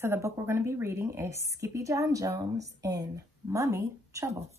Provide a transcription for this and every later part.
So the book we're going to be reading is Skippyjon Jones in Mummy Trouble.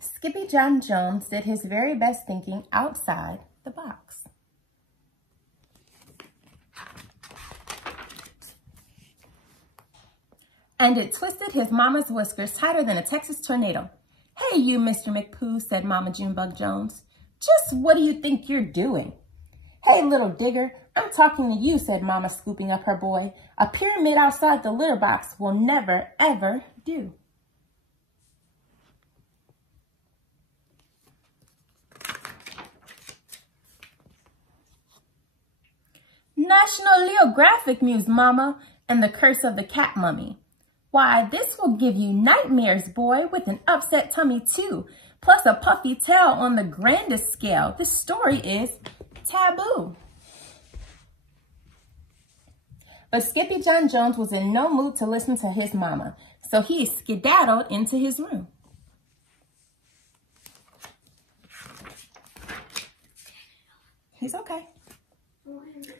Skippyjon Jones did his very best thinking outside the box. And it twisted his mama's whiskers tighter than a Texas tornado. "Hey, you, Mr. McPooh," said Mama Junebug Jones. "Just what do you think you're doing?" "Hey, little digger, I'm talking to you," said Mama, scooping up her boy. "A pyramid outside the litter box will never, ever do." "National Geographic," mused Mama, "and the curse of the cat mummy. Why, this will give you nightmares, boy, with an upset tummy too, plus a puffy tail on the grandest scale. This story is taboo." But Skippyjon Jones was in no mood to listen to his mama, so he skedaddled into his room. He's okay.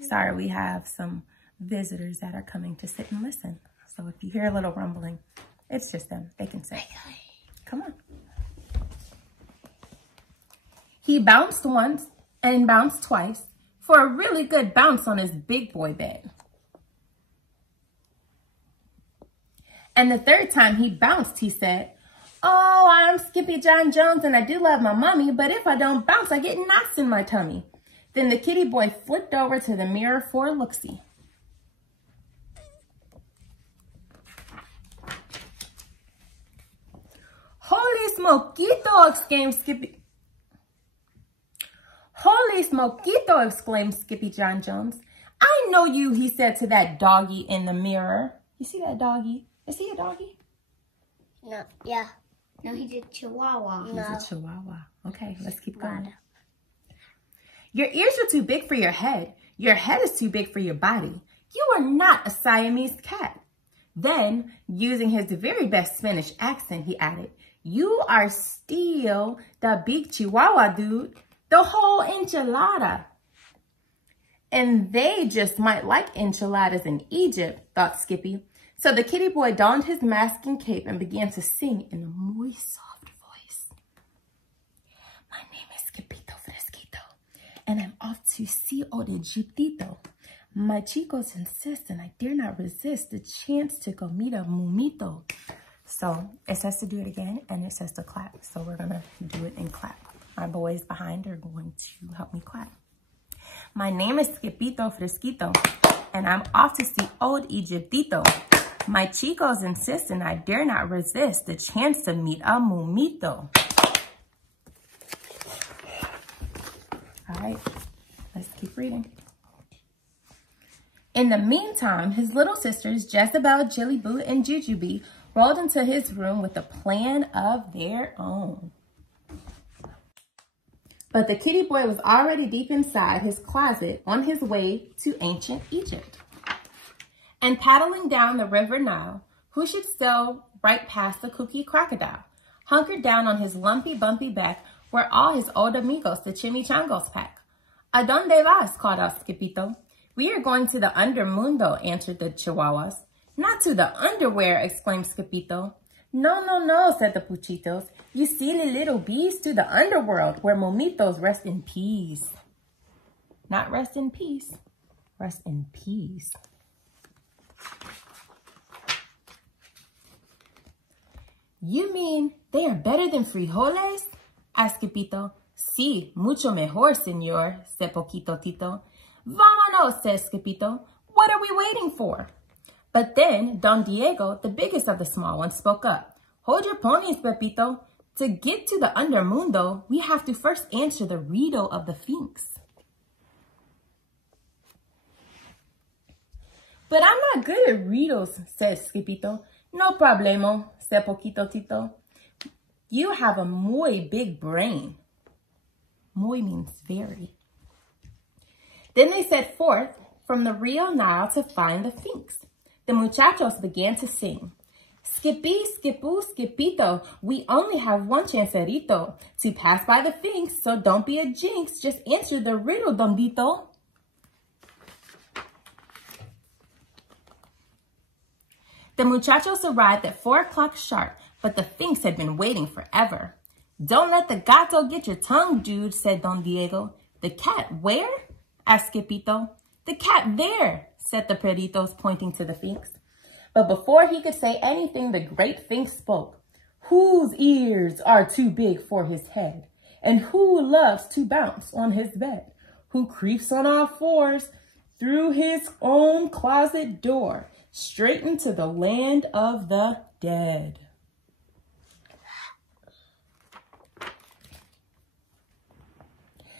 Sorry, we have some visitors that are coming to sit and listen. So if you hear a little rumbling, it's just them. They can sit. Come on. He bounced once and bounced twice for a really good bounce on his big boy bed. And the third time he bounced, he said, "Oh, I'm Skippyjon Jones and I do love my mommy, but if I don't bounce, I get knots in my tummy." Then the kitty boy flipped over to the mirror for a look-see. "Holy smoquito!" exclaimed Skippy. "Holy smoquito!" exclaimed Skippyjon Jones. "I know you," he said to that doggy in the mirror. You see that doggy? Is he a doggy? No, yeah. No, he's a chihuahua. He's a chihuahua. Okay, let's keep going. "Your ears are too big for your head. Your head is too big for your body. You are not a Siamese cat." Then, using his very best Spanish accent, he added, "You are still the big chihuahua dude, the whole enchilada." And they just might like enchiladas in Egypt, thought Skippy. So the kitty boy donned his mask and cape and began to sing in a muy soft voice. "My name is Skippito Fresquito, and I'm off to see old Egyptito. My chicos insist, and I dare not resist the chance to go meet a mumito." So it says to do it again, and it says to clap. So we're going to do it in clap. My boys behind are going to help me clap. "My name is Skippito Fresquito, and I'm off to see old Egyptito. My chicos insist, and I dare not resist the chance to meet a mumito." All right, let's keep reading. In the meantime, his little sisters, Jezebel, Jillyboo, and Jujubee, rolled into his room with a plan of their own. But the kitty boy was already deep inside his closet on his way to ancient Egypt. And paddling down the river Nile, who should sail right past the kooky crocodile, hunkered down on his lumpy, bumpy back, were all his old amigos, the chimichangos pack. "¿A dónde vas?" called out Skippito. "We are going to the undermundo," answered the chihuahuas. "Not to the underwear," exclaimed Skippito. "No, no, no," said the puchitos. "You silly little bees, to the underworld, where momitos rest in peace." Not rest in peace, rest in peace. "You mean they are better than frijoles?" asked Skippito. "Sí, mucho mejor, señor," said Poquito Tito. "Vámonos," said Skippito. "What are we waiting for?" But then Don Diego, the biggest of the small ones, spoke up. "Hold your ponies, Pepito. To get to the undermundo, we have to first answer the riddle of the Sphinx." "But I'm not good at riddles," said Skippito. "No problemo," said Poquito Tito. "You have a muy big brain." Muy means very. Then they set forth from the Rio Nile to find the Sphinx. The muchachos began to sing. Skippy, Skipoo, Skippito, we only have one chancerito to pass by the Finks, so don't be a jinx. Just answer the riddle, Don Vito. The muchachos arrived at 4 o'clock sharp, but the Finks had been waiting forever. Don't let the gato get your tongue, dude, said Don Diego. The cat where? Asked Skippito. The cat there, said the perritos, pointing to the Finks. But before he could say anything, the great Finks spoke. Whose ears are too big for his head? And who loves to bounce on his bed? Who creeps on all fours through his own closet door, straight into the land of the dead?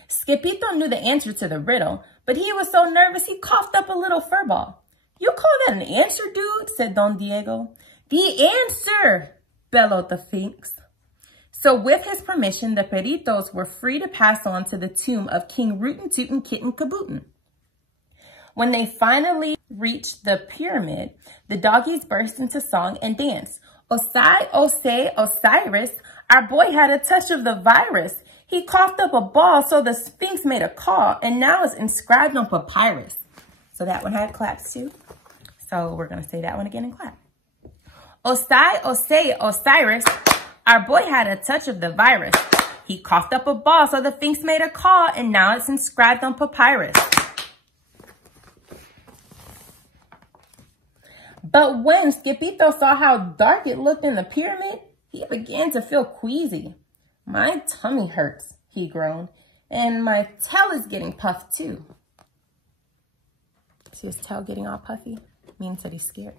Skippito knew the answer to the riddle, but he was so nervous he coughed up a little furball. You call that an answer, dude? Said Don Diego. The answer, bellowed the Finks. So with his permission, the perritos were free to pass on to the tomb of King Rootin' Tootin' Kitten Kabootin'. When they finally reached the pyramid, the doggies burst into song and dance. Osai, Osei, Osiris, our boy had a touch of the virus. He coughed up a ball, so the Sphinx made a call, and now it's inscribed on papyrus. So that one had claps too. So we're going to say that one again and clap. Osai, Osei, Osiris, our boy had a touch of the virus. He coughed up a ball, so the Sphinx made a call, and now it's inscribed on papyrus. But when Skippito saw how dark it looked in the pyramid, he began to feel queasy. My tummy hurts, he groaned, and my tail is getting puffed too. See his tail getting all puffy? Means that he's scared.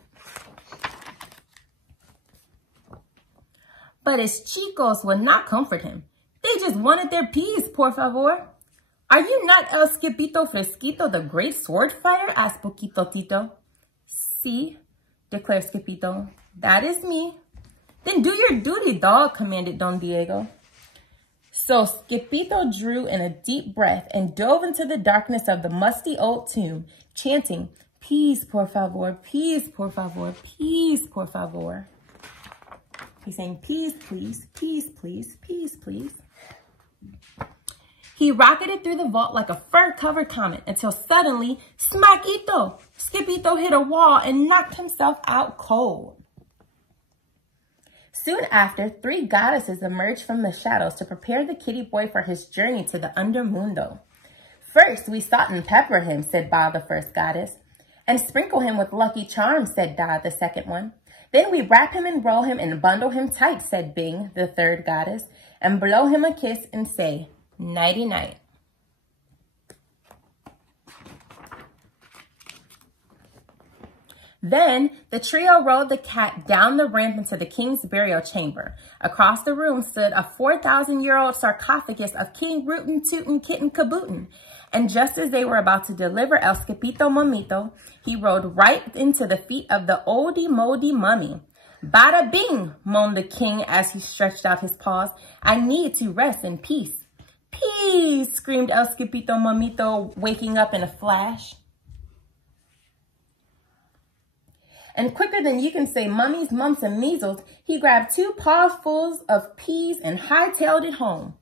But his chicos would not comfort him. They just wanted their peas, por favor. Are you not El Skippito Fresquito, the great sword fighter? Asked Poquito Tito. Si, declared Skippito. That is me. Then do your duty, dog, commanded Don Diego. So Skippito drew in a deep breath and dove into the darkness of the musty old tomb, chanting, peace, por favor, peace, por favor, peace, por favor. He's saying, peace, please, peace, please, peace, please. He rocketed through the vault like a fur-covered comet until suddenly, smackito, Skippito hit a wall and knocked himself out cold. Soon after, 3 goddesses emerged from the shadows to prepare the kitty boy for his journey to the undermundo. First, we salt and pepper him, said Ba, the first goddess. And sprinkle him with lucky charms, said Da, the second one. Then we wrap him and roll him and bundle him tight, said Bing, the third goddess, and blow him a kiss and say, nighty-night. Then the trio rolled the cat down the ramp into the king's burial chamber. Across the room stood a 4,000-year-old sarcophagus of King Rootin' Tootin' Kitten Kabootin'. And just as they were about to deliver El Skippito Mamito, he rode right into the feet of the oldie-moldy mummy. Bada bing, moaned the king as he stretched out his paws. I need to rest in peace. Peace, screamed El Skippito Mamito, waking up in a flash. And quicker than you can say mummies, mumps, and measles, he grabbed 2 pawsfuls of peas and hightailed it home.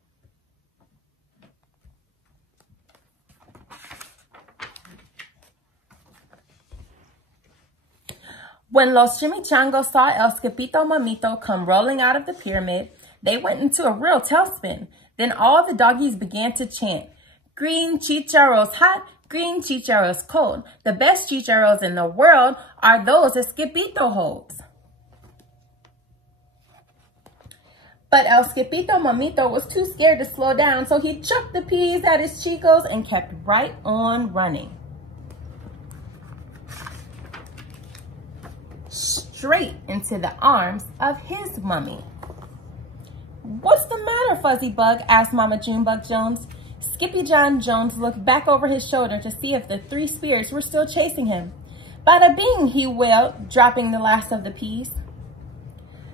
When Los Chimichangos saw El Skippito Mamito come rolling out of the pyramid, they went into a real tailspin. Then all the doggies began to chant, green chicharros hot, green chicharros cold. The best chicharros in the world are those that Skippito holds. But El Skippito Mamito was too scared to slow down, so he chucked the peas at his chicos and kept right on running. Straight into the arms of his mummy. What's the matter, Fuzzy Bug? Asked Mama Junebug Jones. Skippyjon Jones looked back over his shoulder to see if the 3 spirits were still chasing him. Bada bing, he wailed, dropping the last of the peas.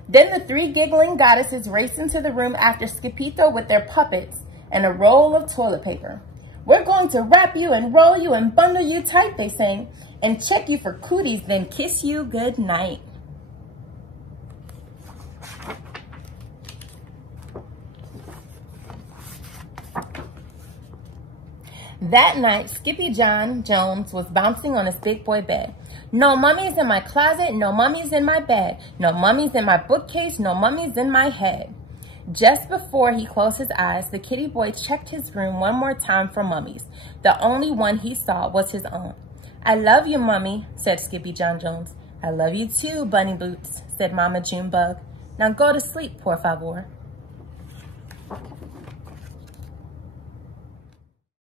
Then the 3 giggling goddesses raced into the room after Skippito with their puppets and a roll of toilet paper. We're going to wrap you and roll you and bundle you tight, they sang, and check you for cooties, then kiss you good night. That night, Skippyjon Jones was bouncing on his big boy bed. No mummies in my closet, no mummies in my bed. No mummies in my bookcase, no mummies in my head. Just before he closed his eyes, the kitty boy checked his room one more time for mummies. The only one he saw was his own. I love you, Mummy, said Skippyjon Jones. I love you too, Bunny Boots, said Mama Junebug. Now go to sleep, por favor.